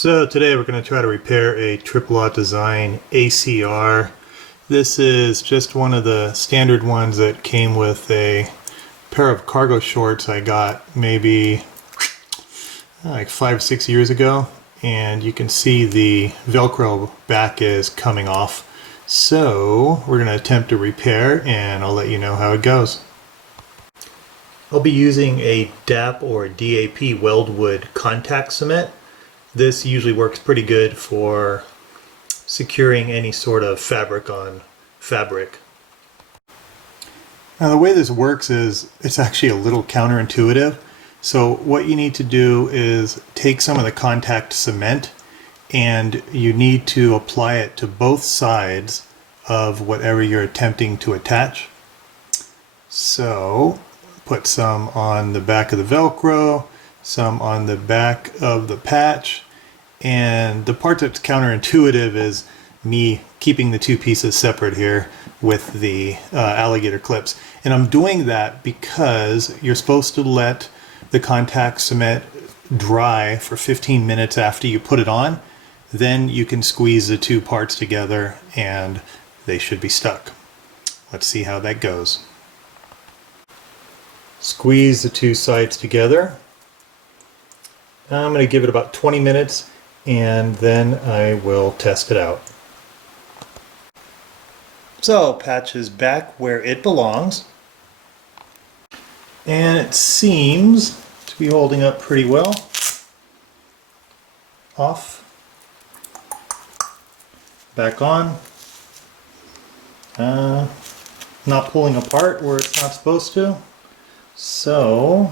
So today we're going to try to repair a triple Aught design ACR. This is just one of the standard ones that came with a pair of cargo shorts I got maybe like 5-6 years ago, and you can see the Velcro back is coming off. So we're going to attempt to repair, and I'll let you know how it goes. I'll be using a DAP or DAP weldwood contact cement. This usually works pretty good for securing any sort of fabric on fabric. Now the way this works is it's actually a little counterintuitive. So what you need to do is take some of the contact cement and you need to apply it to both sides of whatever you're attempting to attach. So put some on the back of the Velcro, some on the back of the patch, and the part that's counterintuitive is me keeping the two pieces separate here with the alligator clips. And I'm doing that because you're supposed to let the contact cement dry for 15 minutes after you put it on. Then you can squeeze the two parts together and they should be stuck. Let's see how that goes. Squeeze the two sides together. I'm going to give it about 20 minutes and then I will test it out. So, patch is back where it belongs. And it seems to be holding up pretty well. Off. Back on. Not pulling apart where it's not supposed to. So,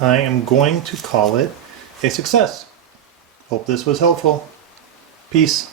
I am going to call it a success. Hope this was helpful. Peace.